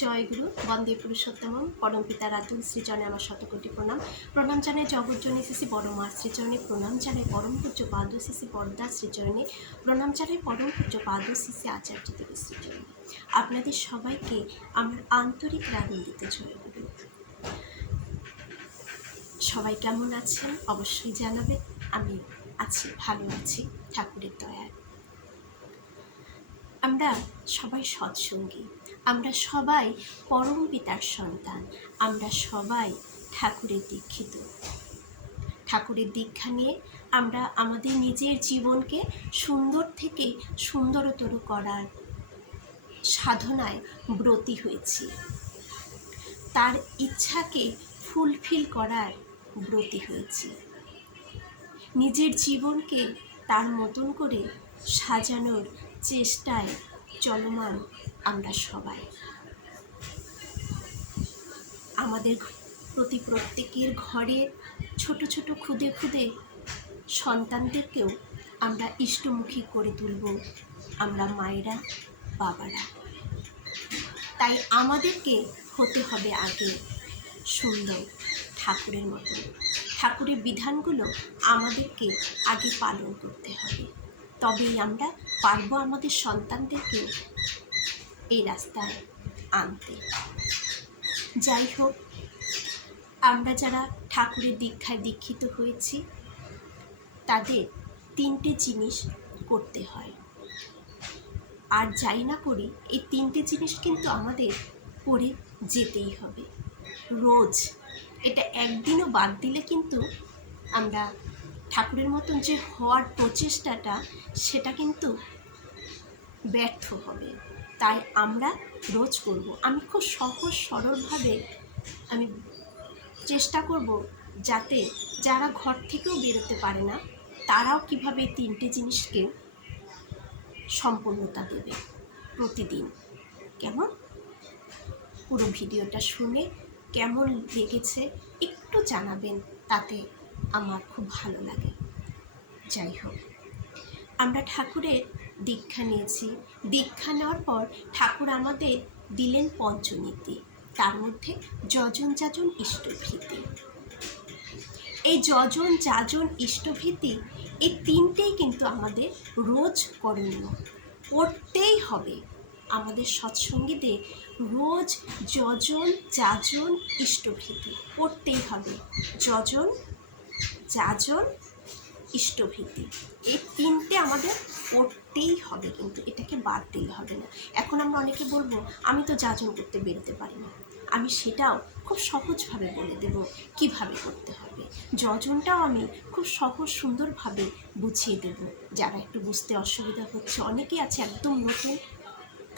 জয়গুরু, বন্দে পুরুষোত্তম, পরম পিতা রাতুল শ্রীচরণে আমার শতকোটি প্রণাম। প্রণাম জানাই জগজ্জনী শ্রী বড় মা শ্রীচরণে প্রণাম জানাই পরম পূজ্য পাদ শ্রী বরদা শ্রীচরণে প্রণাম জানাই পরম পূজ্য পাদ শ্রী আচার্য দেব শ্রীচরণে আপনাদের সবাইকে আমার আন্তরিক রাগন্দিত জয়গুরু। সবাই কেমন আছেন? অবশ্যই জানাবেন। আমি আছি, ভালো আছি, ঠাকুরের দয়ায়। আমরা সবাই সৎসঙ্গী। আমরা সবাই পরম পিতার সন্তান। আমরা সবাই ঠাকুরের দীক্ষিত। ঠাকুরের দীক্ষা নিয়ে আমরা আমাদের নিজের জীবনকে সুন্দর থেকে সুন্দরতর করার সাধনায় ব্রতী হয়েছি। তার ইচ্ছাকে ফুলফিল করার ব্রতী হয়েছি। নিজের জীবনকে তার মতন করে সাজানোর চেষ্টায় চলমান আমরা সবাই। আমাদের প্রতি প্রত্যেকের ঘরে ছোট ছোট খুদে খুদে সন্তানদেরকেও আমরা ইষ্টমুখী করে তুলব। আমরা মায়েরা, বাবারা। তাই আমাদেরকে হতে হবে আগে সুন্দর ঠাকুরের মতো। ঠাকুরের বিধানগুলো আমাদেরকে আগে পালন করতে হবে। তবেই আমরা পারব আমাদের সন্তানদেরকেও এই রাস্তায় আনতে। যাই হোক, আমরা যারা ঠাকুরের দীক্ষায় দীক্ষিত হয়েছি, তাদের তিনটে জিনিস করতে হয়। আর যাই না করি, এই তিনটে জিনিস কিন্তু আমাদের করে যেতেই হবে। রোজ, এটা একদিনও বাদ দিলে কিন্তু আমরা ঠাকুরের মতন যে হওয়ার প্রচেষ্টাটা, সেটা কিন্তু ব্যর্থ হবে। তাই আমরা রোজ করব। আমি খুব সহজ, সরলভাবে আমি চেষ্টা করব যাতে যারা ঘর থেকেও বেরোতে পারে না, তারাও কীভাবে তিনটে জিনিসকে সম্পূর্ণতা দেবে প্রতিদিন। কেমন? পুরো ভিডিওটা শুনে কেমন লেগেছে একটু জানাবেন, তাতে আমার খুব ভালো লাগে। যাই হোক, আমরা ঠাকুরের দীক্ষা নিয়েছি। দীক্ষা নেওয়ার পর ঠাকুর আমাদের দিলেন পঞ্চনীতি। তার মধ্যে যজন যাজন ইষ্টভীতি। এই যজন যাজন ইষ্টভীতি এই তিনটেই কিন্তু আমাদের রোজ করণীয়। করতেই হবে। আমাদের সৎসঙ্গীদের রোজ যজন যাজন ইষ্টভীতি পড়তেই হবে। যজন যাজন ইষ্টভীতি। এই তিনটে আমাদের পড়তেই হবে, কিন্তু এটাকে বাদ দিলে হবে না। এখন আমরা অনেকে বলব, আমি তো যাজন করতে বেরোতে পারি না। আমি সেটাও খুব সহজভাবে বলে দেব, কীভাবে করতে হবে? যজনটাও আমি খুব সহজ সুন্দরভাবে বুঝিয়ে দেব। যারা একটু বুঝতে অসুবিধা হচ্ছে, অনেকেই আছে একদম নতুন,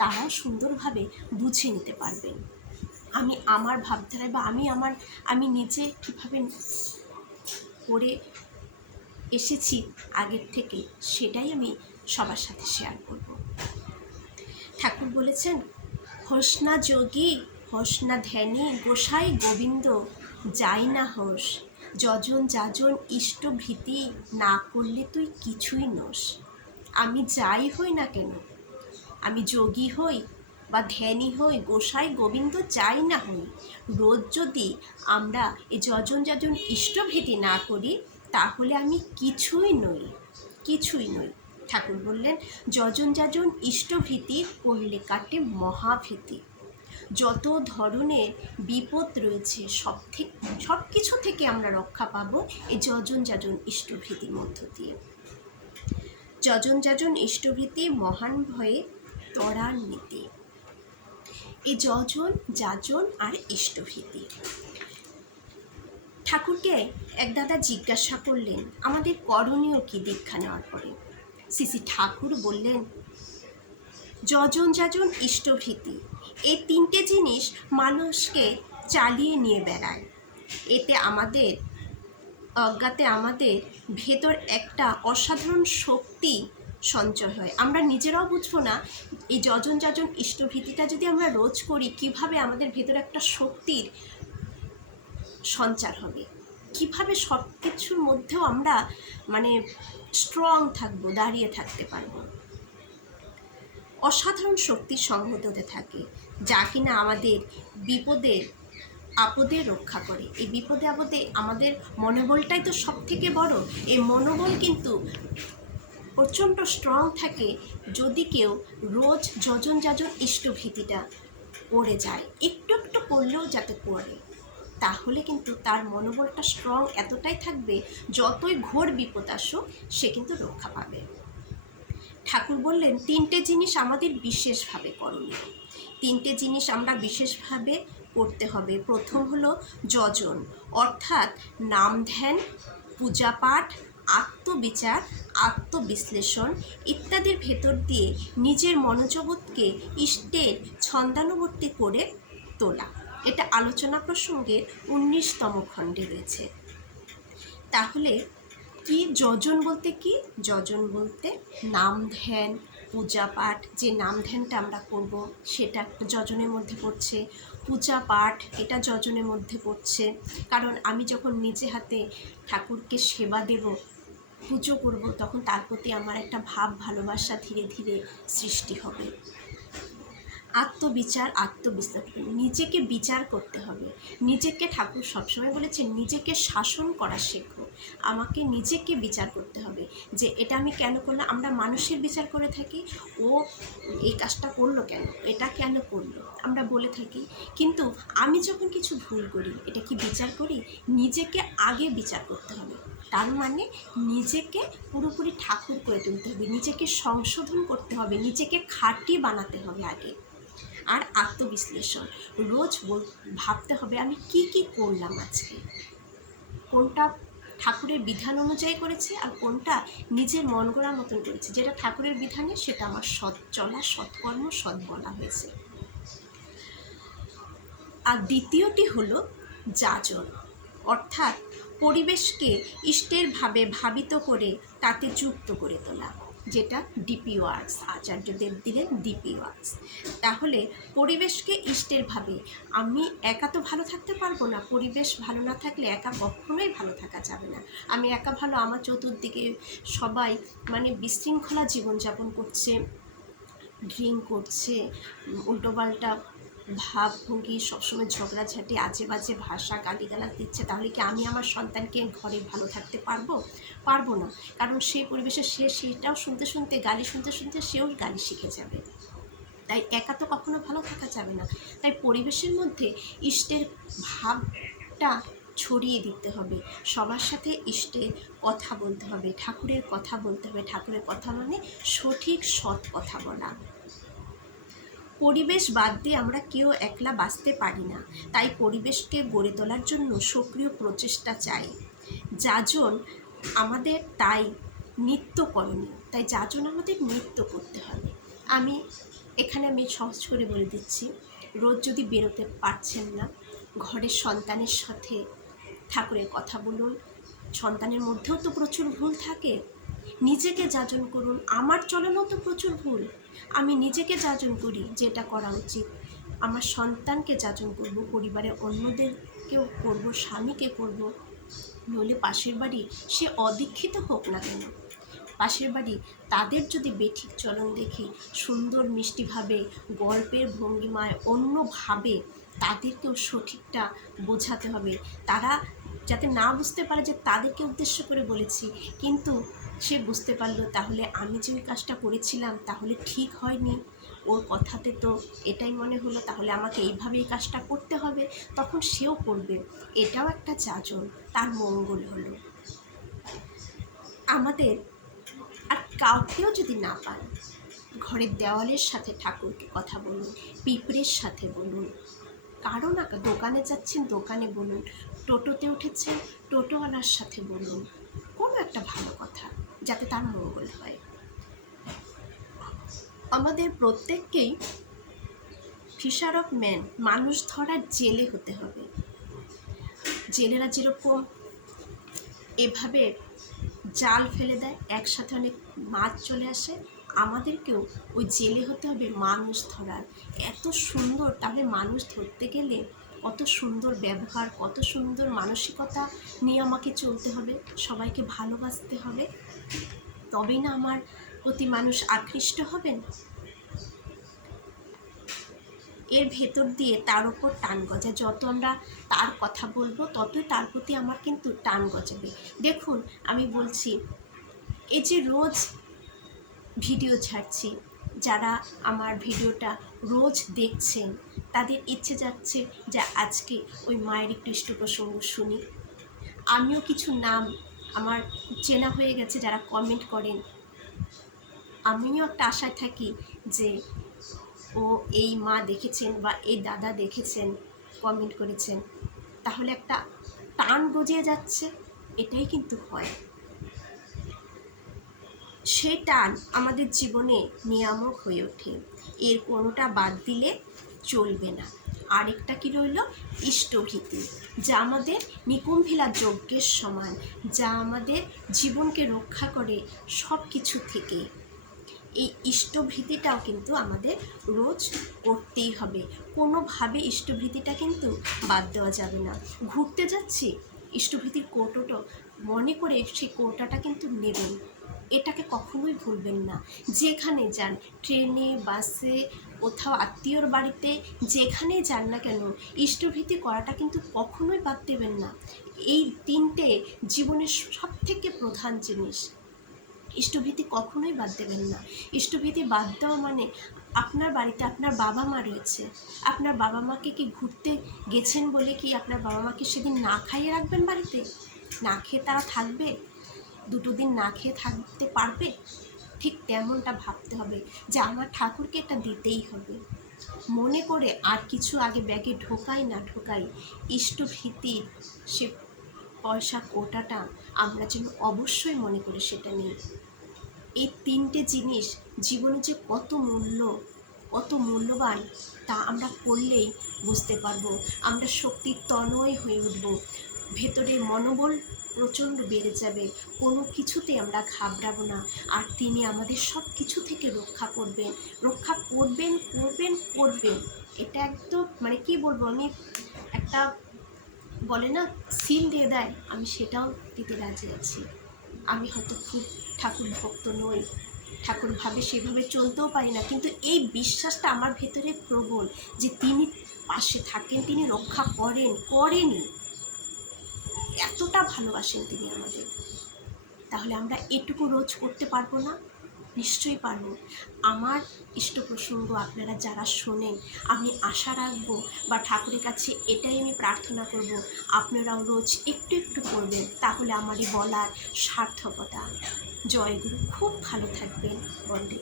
তারাও সুন্দরভাবে বুঝে নিতে পারবেন। আমি আমার ভাবধারায় বা আমি আমার, আমি নিজে কীভাবে করে এসেছি আগের থেকে, সেটাই আমি সবার সাথে শেয়ার করব। ঠাকুর বলেছেন, হোসনা যোগী, হোসনা ধ্যানী, গোসাই গোবিন্দ, যাই না হোস, যজন যাজন ইষ্টভীতি না করলে তুই কিছুই নোস। আমি যাই হই না কেন? আমি যোগী হই বা ধ্যানী হই, গোসাই গোবিন্দ চাই না হই। রোজ যদি আমরা এই যজন যাজন ইষ্টভীতি না করি, তাহলে আমি কিছুই নই কিছুই নই। ঠাকুর বললেন, যজন যাজন ইষ্টভীতি করলে কাটে মহাভীতি যত ধরনের বিপদ রয়েছে সব থেকে সব কিছু থেকে আমরা রক্ষা পাব এই যজন যাজন ইষ্টভীতির মধ্য দিয়ে। যজন যাজন ইষ্টভীতি মহান ভয়ে তরার নীতি। এই যজন যাজন আর ইষ্টভীতি ঠাকুরকে এক দাদা জিজ্ঞাসা করলেন, আমাদের করণীয় কি দীক্ষা নেওয়ার পরে? সিসি ঠাকুর বললেন, যজন যাজন ইষ্টভীতি এই তিনটে জিনিস মানুষকে চালিয়ে নিয়ে বেড়ায়। এতে আমাদের, অজ্ঞাতে আমাদের ভেতর একটা অসাধারণ শক্তি সঞ্চয় হয়। আমরা নিজেরাও বুঝব না, এই যজন যাজন ইষ্টভীতিটা যদি আমরা রোজ করি, কীভাবে আমাদের ভেতর একটা শক্তির সঞ্চার হবে? কীভাবে সব কিছুর মধ্যেও আমরা মানে স্ট্রং থাকব, দাঁড়িয়ে থাকতে পারব? অসাধারণ শক্তির সংহত হতে থাকে, যা কিনা আমাদের বিপদের আপদে রক্ষা করে। এই বিপদে, আপদে আমাদের মনোবলটাই তো সব থেকে বড়। এই মনোবল কিন্তু প্রচণ্ড স্ট্রং থাকে যদি কেউ রোজ যজন যাজন ইষ্টভীতিটা পড়ে যায়, একটু একটু করলেও যাতে করে। তাহলে কিন্তু তার মনোবলটা স্ট্রং এতটাই থাকবে, যতই ঘোর বিপদ আসুক, সে কিন্তু রক্ষা পাবে। ঠাকুর বললেন, তিনটে জিনিস আমাদের বিশেষভাবে করণীয়। তিনটে জিনিস আমরা বিশেষভাবে করতে হবে। প্রথম হলো যজন, অর্থাৎ নাম ধ্যান, পূজা পাঠ, আত্মবিচার, আত্মবিশ্লেষণ ইত্যাদির ভেতর দিয়ে নিজের মনোজগৎকে ইষ্টের ছন্দানুবর্তী করে তোলা। এটা আলোচনা প্রসঙ্গে উনিশতম খণ্ডে রয়েছে। তাহলে কি যজন বলতে কি? যজন বলতে নাম ধ্যান, পূজা পাঠ। যে নাম ধ্যানটা আমরা করব, সেটা যজনের মধ্যে পড়ছে। পূজা পাঠ, এটা যজনের মধ্যে পড়ছে। কারণ আমি যখন নিজে হাতে ঠাকুরকে সেবা দেব, পুজো করব, তখন তার প্রতি আমার একটা ভাব, ভালোবাসা ধীরে ধীরে সৃষ্টি হবে। আত্মবিচার আত্মবিশ্লেষণ নিজেকে বিচার করতে হবে। নিজেকে ঠাকুর সবসময় বলেছেন, নিজেকে শাসন করা শেখো। আমাকে নিজেকে বিচার করতে হবে। যে এটা আমি কেন করলাম? আমরা মানুষের বিচার করে থাকি। ও এই কাজটা করল কেন? এটা কেন করল? আমরা বলে থাকি। কিন্তু আমি যখন কিছু ভুল করি, এটা কি বিচার করি? নিজেকে আগে বিচার করতে হবে। তার মানে নিজেকে পুরোপুরি ঠাকুর করে তুলতে হবে। নিজেকে সংশোধন করতে হবে। নিজেকে খাঁটি বানাতে হবে আগে। আর আত্মবিশ্লেষণ। রোজ বল ভাবতে হবে, আমি কি কি করলাম আজকে? কোনটা ঠাকুরের বিধান অনুযায়ী করেছি আর কোনটা নিজের মন গড়ার মতন করেছি? যেটা ঠাকুরের বিধানে, সেটা আমার সৎ চলা, সৎকর্ম, সৎ বলা হয়েছে। আর দ্বিতীয়টি হলো যাজন। অর্থাৎ পরিবেশকে ইষ্টের ভাবে ভাবিত করে তাতে যুক্ত করে তোলা। যেটা ডিপি ওয়ার্কস আচার্যদেব দিলেন ডিপি ওয়ার্কস তাহলে পরিবেশকে ইষ্টের ভাবে, আমি একা তো ভালো থাকতে পারব না, পরিবেশ ভালো না থাকলে একা কখনোই ভালো থাকা যাবে না। আমি একা ভালো, আমার চতুর্দিকে সবাই মানে বিশৃঙ্খলা জীবনযাপন করছে ড্রিঙ্ক করছে, উল্টোপাল্টা ভাবভঙ্গি, সবসময় ঝগড়াঝাটি আজে বাজে ভাষা, গালিগালাজ দিচ্ছে, তাহলে কি আমি আমার সন্তানকে ঘরে ভালো থাকতে পারব? পারব না। কারণ সেই পরিবেশে সে সেটাও শুনতে শুনতে, গালি শুনতে শুনতে সেও গালি শিখে যাবে। তাই একা তো কখনো ভালো থাকা যাবে না। তাই পরিবেশের মধ্যে ইষ্টের ভাবটা ছড়িয়ে দিতে হবে। সবার সাথে ইষ্টের কথা বলতে হবে। ঠাকুরের কথা বলতে হবে। ঠাকুরের কথা মানে সঠিক সৎ কথা বলা। পরিবেশ বাদ দিয়ে আমরা কেউ একলা বাঁচতে পারি না। তাই পরিবেশকে গড়ে তোলার জন্য সক্রিয় প্রচেষ্টা চাই। যাজন আমাদের তাই নৃত্য করণীয়। তাই যাজন আমাদের নৃত্য করতে হবে। আমি এখানে আমি সহজ করে বলে দিচ্ছি, রোজ যদি বেরোতে পারছেন না, ঘরের সন্তানের সাথে ঠাকুরের কথা বলুন, সন্তানের মধ্যেও তো প্রচুর ভুল থাকে। নিজেকে যাজন করুন, আমার চলনও তো প্রচুর ভুল। আমি নিজেকে যাজন করি, যেটা করা উচিত। আমার সন্তানকে যাজন করব, পরিবারের অন্যদেরকেও করব, স্বামীকে করব। নইলে পাশের বাড়ি সে অদীক্ষিত হোক না কেন। পাশের বাড়ি তাদের যদি বেঠিক চলন দেখি, সুন্দর মিষ্টিভাবে গল্পের ভঙ্গিমায় অন্যভাবে তাদেরকেও সঠিকটা বোঝাতে হবে। তারা যাতে না বুঝতে পারে যে তাদেরকে উদ্দেশ্য করে বলেছি, কিন্তু সে বুঝতে পারল, তাহলে আমি যে ওই কাজটা করেছিলাম, তাহলে ঠিক হয়নি। ওর কথাতে তো এটাই মনে হলো, তাহলে আমাকে এইভাবে এই কাজটা করতে হবে। তখন সেও করবে। এটাও একটা যাজন, তার মঙ্গল হলো। আমাদের আর কাউকেও যদি না পান, ঘরের দেওয়ালের সাথে ঠাকুরকে কথা বলুন, পিঁপড়ের সাথে বলুন, কারও না দোকানে যাচ্ছেন, দোকানে বলুন, টোটোতে উঠেছেন, টোটোওয়ালার সাথে বলুন, কোনো একটা ভালো কথা। যাতে তার মঙ্গল হয়। আমাদের প্রত্যেককেই ফিশার অফ ম্যান, মানুষ ধরার জেলে হতে হবে। জেলেরা যেরকম এভাবে জাল ফেলে দেয়, একসাথে অনেক মাছ চলে আসে, আমাদেরকেও ওই জেলে হতে হবে মানুষ ধরার। এত সুন্দর, তাহলে মানুষ ধরতে গেলে কত সুন্দর ব্যবহার, কত সুন্দর মানসিকতা নিয়ে আমাকে চলতে হবে, সবাইকে ভালোবাসতে হবে। তবেই না আমার প্রতি মানুষ আকৃষ্ট হবেন? এর ভেতর দিয়ে তার উপর টান গজা যত আমরা তার কথা বলব, ততই তার প্রতি আমার কিন্তু টান গজাবে। দেখুন, আমি বলছি, এই যে রোজ ভিডিও ছাড়ছি, যারা আমার ভিডিওটা রোজ দেখছেন, তাদের ইচ্ছে যাচ্ছে যে আজকে ওই মায়ের একটু ইষ্ট প্রসঙ্গ শুনি। আমিও কিছু নাম আমার চেনা হয়ে গেছে যারা কমেন্ট করেন। আমিও একটা আশায় থাকি যে ও এই মা দেখেছেন বা এই দাদা দেখেছেন কমেন্ট করেছেন। তাহলে একটা টান গজিয়ে যাচ্ছে, এটাই কিন্তু হয়। সেই টান আমাদের জীবনে নিয়ামক হয়ে ওঠে। এর কোনোটা বাদ দিলে চলবে না। আরেকটা কি রইল? ইষ্টভীতি, যা আমাদের নিকুম্ভিলা যজ্ঞের সমান, যা আমাদের জীবনকে রক্ষা করে সব কিছু থেকে। এই ইষ্টভীতিটাও কিন্তু আমাদের রোজ করতেই হবে। কোনোভাবে ইষ্টভীতিটা কিন্তু বাদ দেওয়া যাবে না। ঘুরতে যাচ্ছি, ইষ্টভীতির কৌটোটো, মনে করে সেই কৌটাটা কিন্তু নেবেন। এটাকে কখনোই ভুলবেন না। যেখানে যান, ট্রেনে, বাসে কোথাও আত্মীয়র বাড়িতে যেখানে যান না কেন, ইষ্টভীতি করাটা কিন্তু কখনোই বাদ দেবেন না। এই তিনটে জীবনের সব থেকে প্রধান জিনিস। ইষ্টভীতি কখনোই বাদ দেবেন না। ইষ্টভীতি বাদ দেওয়া মানে আপনার বাড়িতে আপনার বাবা মা রয়েছে। আপনার বাবা মাকে কি ঘুরতে গেছেন বলে কি আপনার বাবা মাকে সেদিন না খাইয়ে রাখবেন বাড়িতে? না খেয়ে তারা থাকবে? দুটো দিন না খেয়ে থাকতে পারবে? ঠিক তেমনটা ভাবতে হবে যে আমার ঠাকুরকে এটা দিতেই হবে। মনে করে আর কিছু আগে ব্যাগে ঢোকাই না ঢোকাই ইষ্টভীতির সে পয়সা কোটাটা আমরা যেন অবশ্যই মনে করে সেটা নিই। এই তিনটে জিনিস জীবনে যে কত মূল্য, কত মূল্যবান তা আমরা করলেই বুঝতে পারব। আমরা শক্তির তনয় হয়ে উঠব। ভেতরে মনোবল প্রচণ্ড বেড়ে যাবে। কোনো কিছুতে আমরা ঘাবড়াবো না। আর তিনি আমাদের সব কিছু থেকে রক্ষা করবেন। রক্ষা করবেন করবেন করবেন। এটা একদম মানে কি বলব, আমি একটা বলে না, সিল দিয়ে দেয়। আমি সেটাও দিতে রাজি আছি। আমি হয়তো খুব ঠাকুর ভক্ত নই। ঠাকুর ভাবে সেভাবে চলতেও পারি না। কিন্তু এই বিশ্বাসটা আমার ভেতরে প্রবল যে তিনি পাশে থাকেন, তিনি রক্ষা করেন করেনি এতটা ভালোবাসেন তিনি আমাদের। তাহলে আমরা এটুকু রোজ করতে পারব না? নিশ্চয়ই পারব। আমার ইষ্ট প্রসঙ্গ আপনারা যারা শোনেন, আমি আশা রাখব বা ঠাকুরের কাছে এটাই আমি প্রার্থনা করব, আপনারাও রোজ একটু একটু করবেন। তাহলে আমারই বলার সার্থকতা। জয়গুরু খুব ভালো থাকবেন। বন্দে